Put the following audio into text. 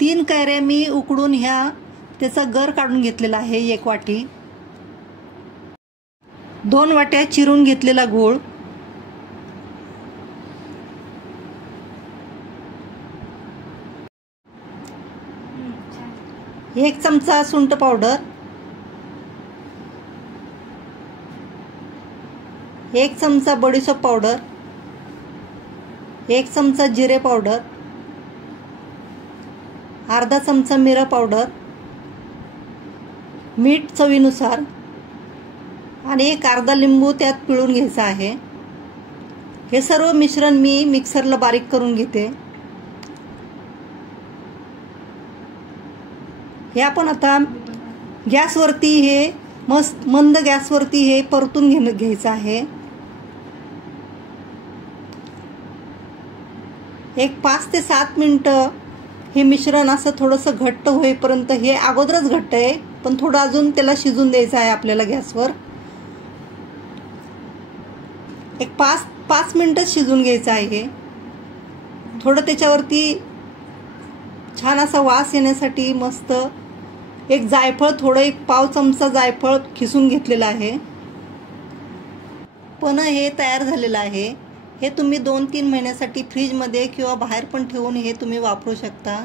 3 कैऱ्या मी उकडून त्याचा गर काढून घेतलेला आहे 1 वाटी. 2 वाट्या चिरून घेतलेला गूळ, 1 चमचा सुंठ पावडर, 1 चमचा बडीशेप पावडर, 1 चमचा जिरे पावडर, अर्धा चमचा मिरा पावडर, मीठ चवीनुसार आणि 1 अर्धा लिंबू त्यात पिळून घ्यायचा आहे. हे सर्व मिश्रण मी मिक्सरला बारीक करून घेते. हे आपण आता गॅसवरती मंद गॅसवरती हे परतून घ्यायचं आहे. 5 ते 7 मिनिटं हे मिश्रण असं थोडंसं घट्ट होईपर्यंत, हे अगोदरच घट्ट आहे पण थोडं अजून त्याला शिजून द्यायचं आहे आपल्याला गॅसवर. 5 मिनिटं शिजून घ्यायचं आहे. हे थोडं त्याच्यावरती छान असा वास येण्यासाठी मस्त जायफळ, थोडं 1 पाव चमचा जायफळ खिसून घेतलेलं आहे. पण हे तयार झालेलं आहे. हे तुम्ही 2-3 महिन्यासाठी फ्रीजमध्ये किंवा बाहेर पण ठेवून हे तुम्ही वापरू शकता.